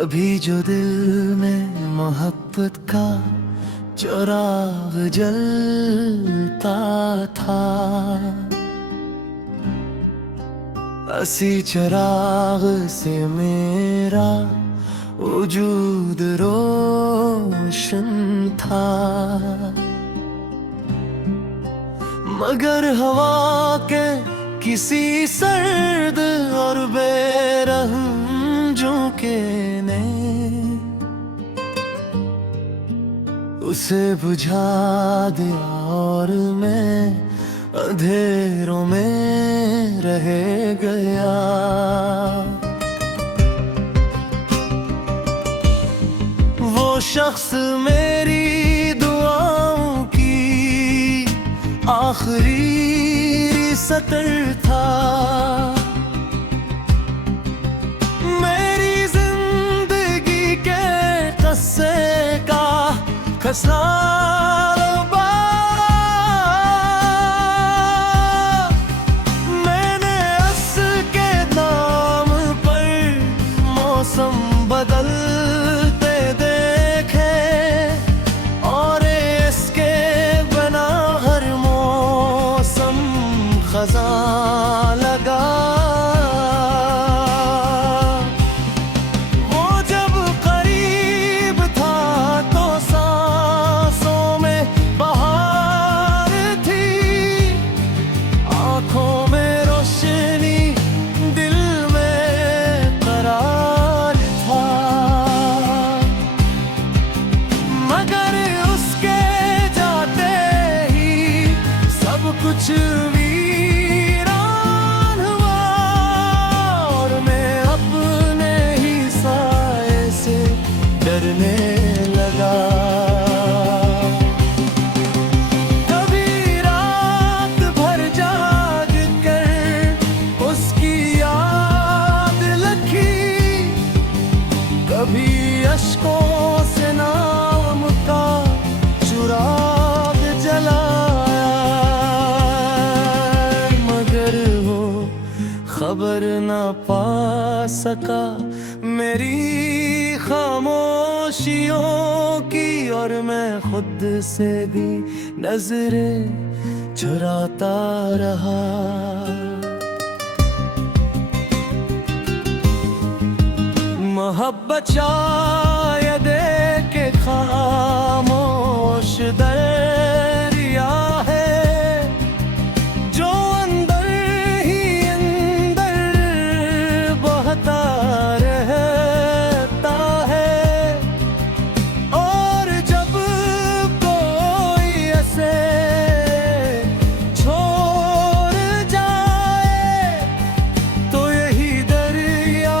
कभी जो दिल में मोहब्बत का चिराग जलता था, उसी चिराग से मेरा वजूद रोशन था। मगर हवा के किसी सर्द और बेरहम झोंके ने उसे बुझा दिया और मैं अंधेरों में रह गया। वो शख्स मेरी दुआओं की आखिरी सतर था, मेरी जिंदगी के कस्से का खसाबा। मैंने उसके नाम पर मौसम बदलते देखे और इसके बना हर मौसम खज़ां लगा। वो जब करीब था तो सांसों में बहार थी, आंखों में रोशनी, दिल में करार था। मगर उसके जाते ही सब कुछ वीरान हुआ और मैं अपने ही साए से डरने लगा। कभी रात भर जाग कर उसकी याद लखी, कभी अश्कों से नाम का चिराग जलाया। मगर वो खबर ना पा सका मेरी खामोशियों की और मैं खुद से भी नजरें चुराता रहा। मोहब्बत शायद एक खामोश दरिया है जो अंदर ही अंदर बहता रहता है, और जब कोई ऐसे छोड़ जाए तो यही दरिया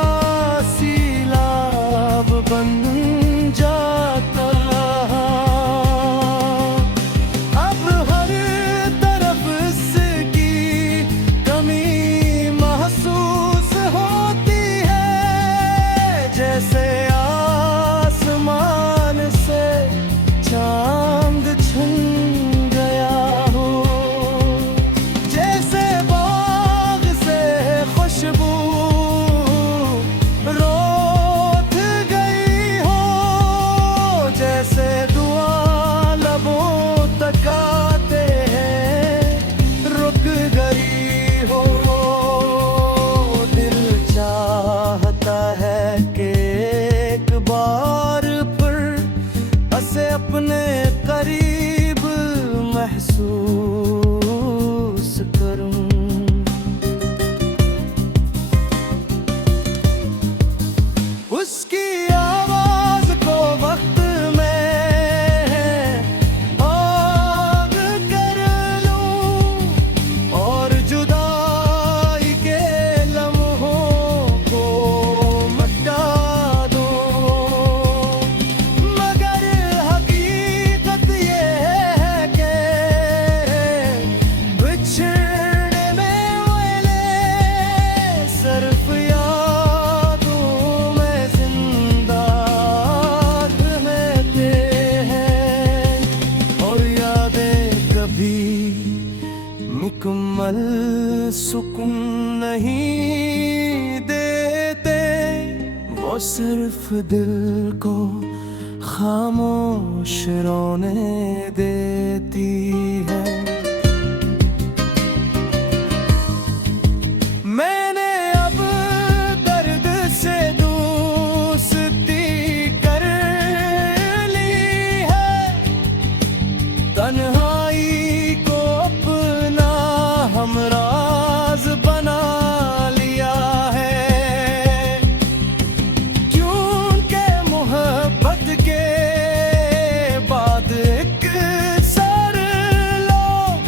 सैलाब बन जाता। अब हर तरफ इसकी कमी महसूस होती है, जैसे आसमान से चांद छिन गया हो, जैसे बाग से खुशबू रोक गई हो, जैसे दुआ लबों तक आते हैं रुक गई हो। दिल चाहता है कि एक बार फिर उसे अपने करीब महसूस करूं। उसकी आवाज को वक्त में आग कर लूं और जुदाई के लम्हों को मिटा दूं। मगर हकीकत ये है कि बिछड़ने में वाले सिर्फ यादों में जिंदा रहते हैं, और यादें कभी मुकम्मल सुकून नहीं देते। वो वो सिर्फ दिल को खामोश रोने देती है। मैंने अब दर्द से दोस्ती कर ली है, तन्हाई को अपना हमराज बना लिया है। क्योंकि मोहब्बत के बाद एक सर लोग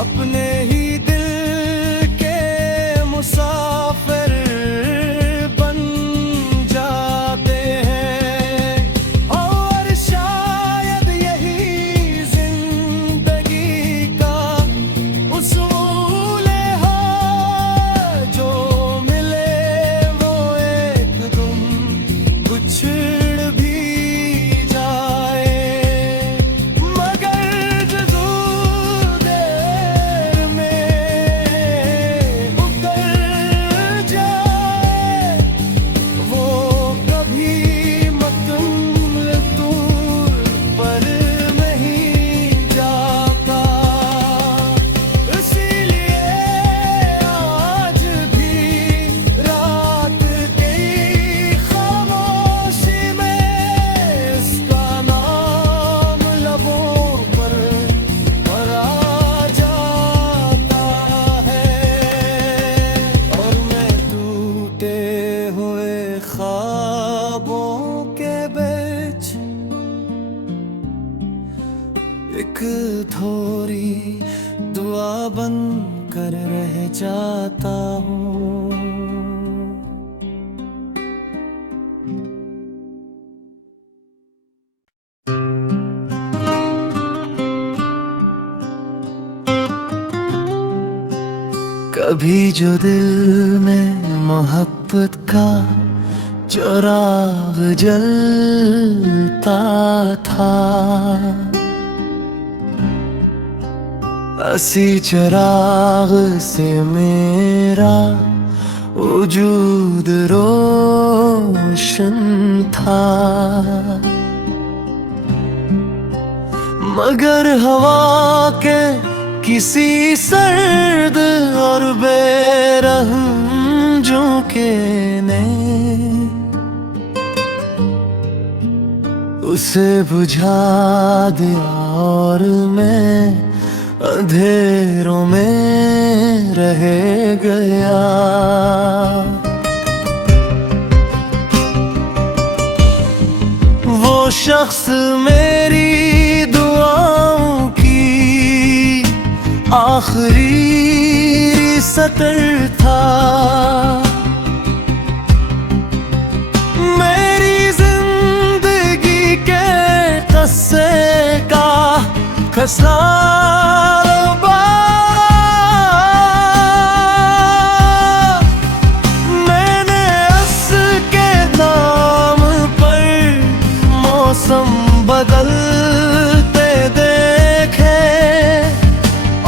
अपने ही दिल के मुसाफिर बन जाते हैं। और शायद यही जिंदगी का उसूल है, जो मिले वो एक तुम बिछड़ भी जाए। मगर जरूर देर में उतर जाए, वो कभी मतम दूर पर नहीं जाता। इसीलिए आज भी रात की खामोशी में इसका नाम लबों पर आ जाता है। और मैं टूटे हुए ख्वाबों के बीच एक थोड़ी दुआ बन कर रह जाता हूँ। कभी जो दिल में मोहब्बत का चिराग जलता था, उसी चिराग से मेरा वजूद रोशन था। मगर हवा के किसी सर्द और बेरहम झोंके ने उसे बुझा दिया, और मैं अंधेरों में रह गया। वो शख्स मेरी दुआओं की आखिरी सतर था। मेरी जिंदगी के कस्से का खसारबा मैंने उसके नाम पर मौसम बदलते देखे,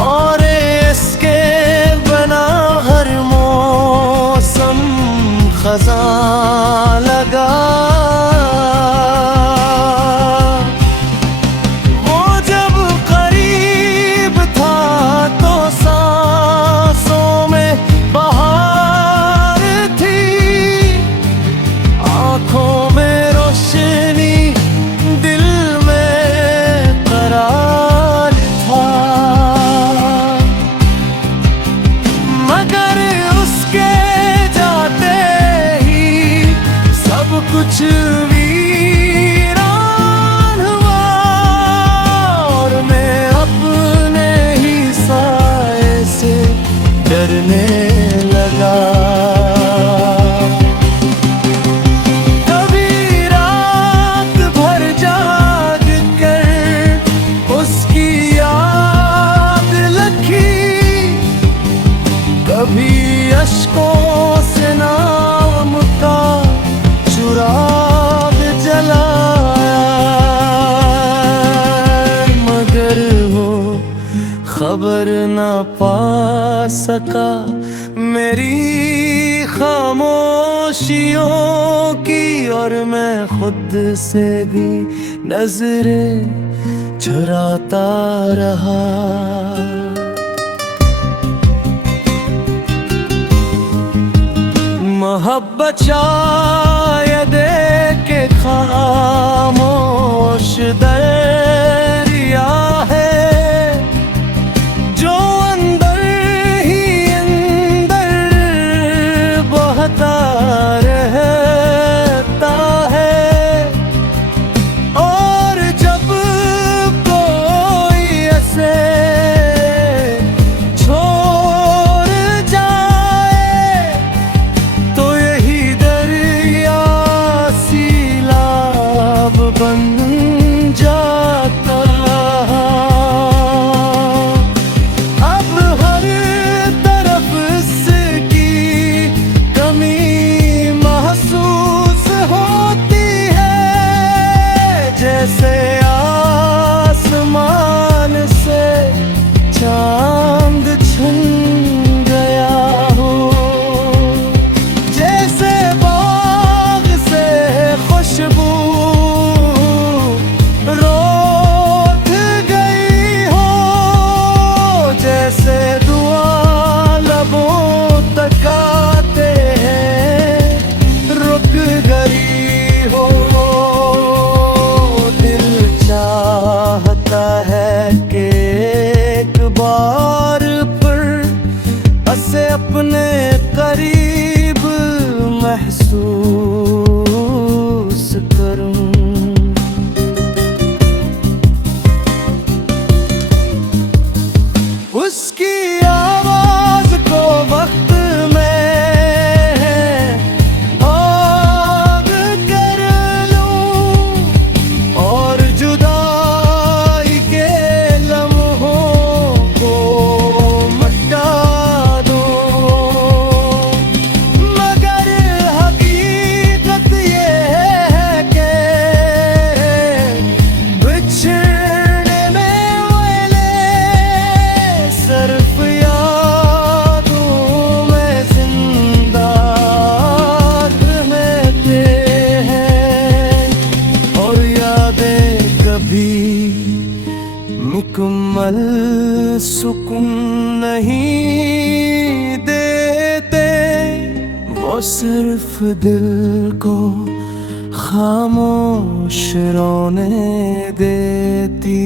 और इसके बना हर मौसम खज़ां लगा। वो जब करीब था तो सांसों में बहार थी, आंखों में रोशनी, दिल में करार था। मगर उसके जाते ही सब कुछ वीरान हुआ, और मैं अपने ही साए से डरने लगा। कभी रात भर जाग कर उसकी याद लखी, कभी अश्कों से नाम का चुराग जलाया। मगर वो खबर न पा सका मेरी खामोश खामोशियों की, और मैं खुद से भी नजरें चुराता रहा। मोहब्बत शायद के खामोश दरिया है, जो अंदर ही अंदर बहता रहता है। और जब कोई ऐसे छोड़ जाए, तो यही दरिया सीलाब बन जाता। अब हर तरफ इसकी कमी महसूस होती है, जैसे आसमान से चांद छिन गया हो, जैसे बाग से खुशबू रोक गई हो, जैसे दुआ लबों तक आते हैं रुक गई हो। दिल चाहता है कि एक बार फिर उसे अपने करीब महसूस करूं। उसकी आवाज को वक्त में आग कर लूं, और जुदाई के लम्हों को मिटा दूं। मगर हकीकत ये है कि बिछड़ने में वाले सिर्फ यादों में जिंदा रहते हैं, और यादें कभी मुकम्मल सुकून नहीं देते, वो सिर्फ दिल को खामोश रोने देती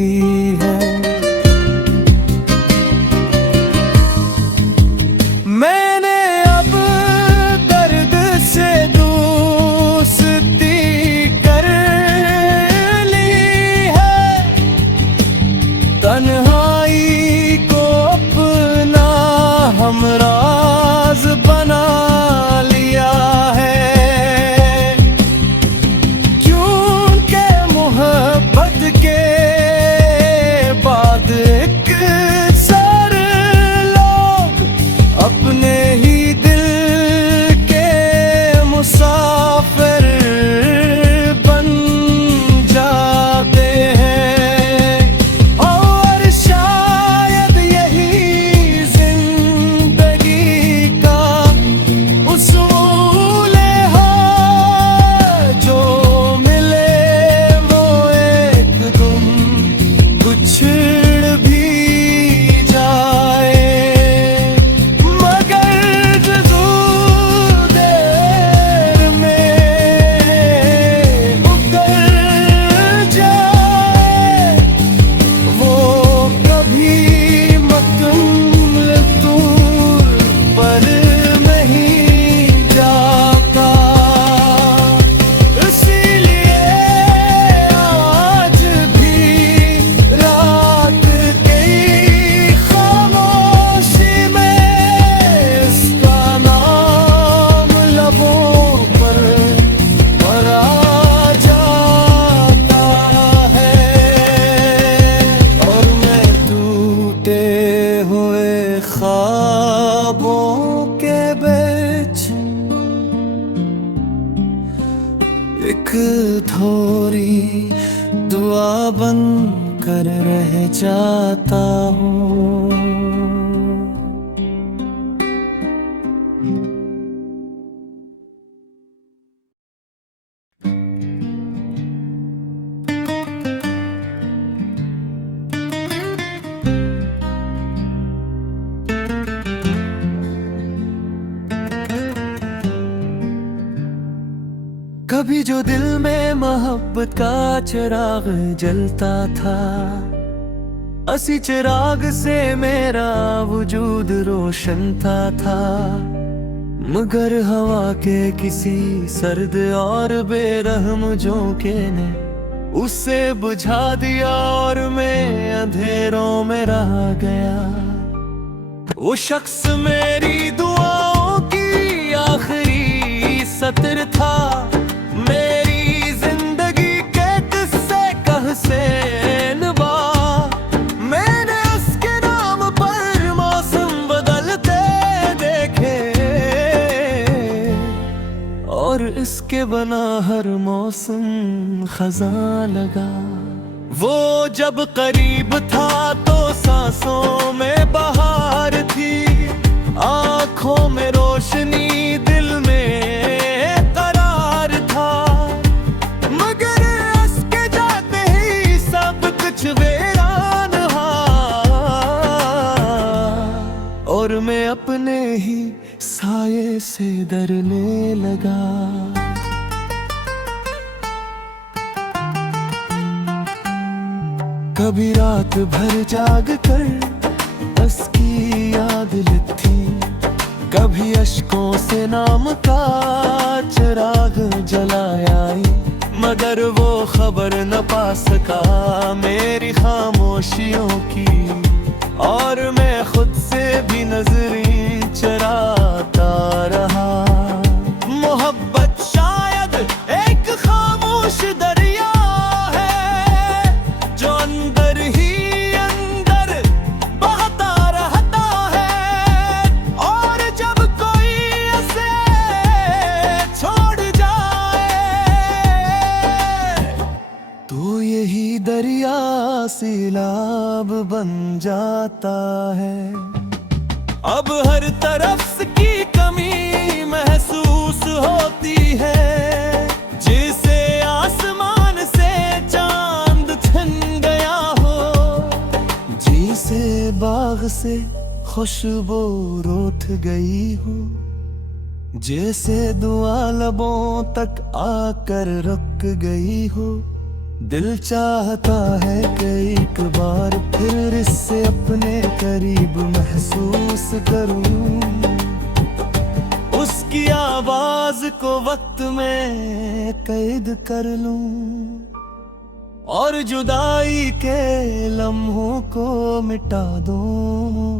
है। मैंने अब दर्द से दोस्ती कर ली है, तन्हाई को अपना हमराज बना लिया है। क्योंकि मोहब्बत के बाद अक्सर लोग अपने ही दिल के मुसाफिर बन जाते हैं, और शायद यही जिंदगी का उसूल है, जो मिले वो एक दिन बिछड़ भी जाए। मगर जरूर देर में उतर जाए, वो कभी मुकम्मल तौर पर नहीं जाता। इसीलिए आज भी रात की खामोशी में इसका नाम लबों पर आ जाता है, और मैं टूटे हुए ख्वाबों के बीच एक थोड़ी दुआ बन कर रह जाता हूँ। कभी जो दिल में मोहब्बत का चिराग जलता था, असी चिराग से मेरा वजूद रोशन था। मगर हवा के किसी सर्द और बेरहम झोंके ने उसे बुझा दिया और मैं अंधेरों में रह गया। वो शख्स मेरी दुआओं की आखिरी सत्र था, मेरी जिंदगी के किस्से कह से नबा। मैंने उसके नाम पर मौसम बदलते देखे और इसके बना हर मौसम खज़ां लगा। वो जब करीब था तो सांसों में बहार थी, आंखों में रोशनी, दिल में करार था। मगर उसके जाते ही सब कुछ वीरान हा और मैं अपने ही साये से डरने लगा। कभी रात भर जाग कर उसकी याद लिथी, कभी अश्कों से नाम का चिराग जलाया, मगर वो खबर न पा सका मेरी खामोशियों की, और मैं खुद से भी नजरें चराता रहा। मोहब्बत शायद एक खामोश दरिया है जो अंदर ही अंदर बहता रहता है, और जब कोई उसे छोड़ जाए तो यही दरिया सैलाब बन जाता है। अब हर तरफ की कमी महसूस होती है, जैसे आसमान से चांद छिन गया हो, जैसे बाग से खुशबू रूठ गई हो, जैसे दुआ लबों तक आकर रुक गई हो। दिल चाहता है कि एक बार फिर इससे अपने करीब महसूस करूं, उसकी आवाज को वक्त में कैद कर लूं और जुदाई के लम्हों को मिटा दूं।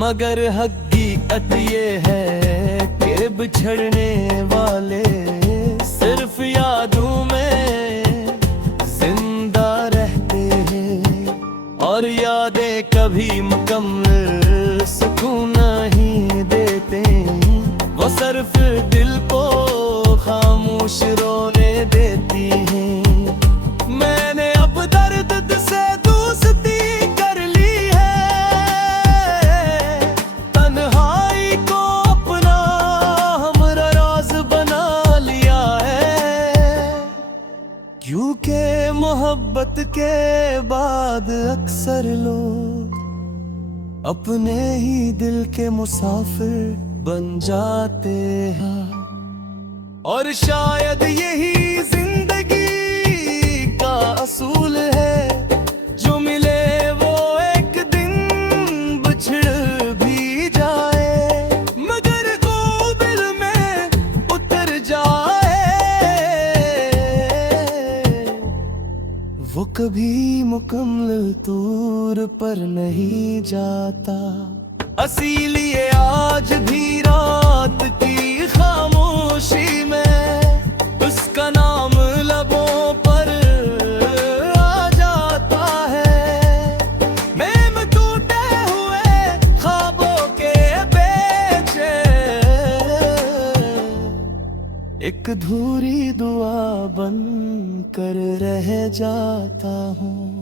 मगर हकीकत ये है कि बिछड़ने वाले सिर्फ यादों में और यादें कभी मुकम्मल सुकून नहीं देते, वो सिर्फ दिल को खामोश रोने देती हैं। मैंने अब दर्द से दोस्ती कर ली है, तन्हाई को अपना हमरा राज बना लिया है, क्योंकि मोहब्बत के बाद अक्सर लोग अपने ही दिल के मुसाफिर बन जाते हैं। और शायद यही जिंदगी का असूल है, जो मिले वो एक दिन बिछड़ भी जाए, मगर क़ाबिल में उतर जाए। वो कभी मुकम्मल तौर पर नहीं जाता, इसीलिए आज भी रात की खामोशी में उसका नाम लबों पर आ जाता है। मैं टूटे हुए ख्वाबों के बेचैन एक अधूरी दुआ बन कर रह जाता हूँ।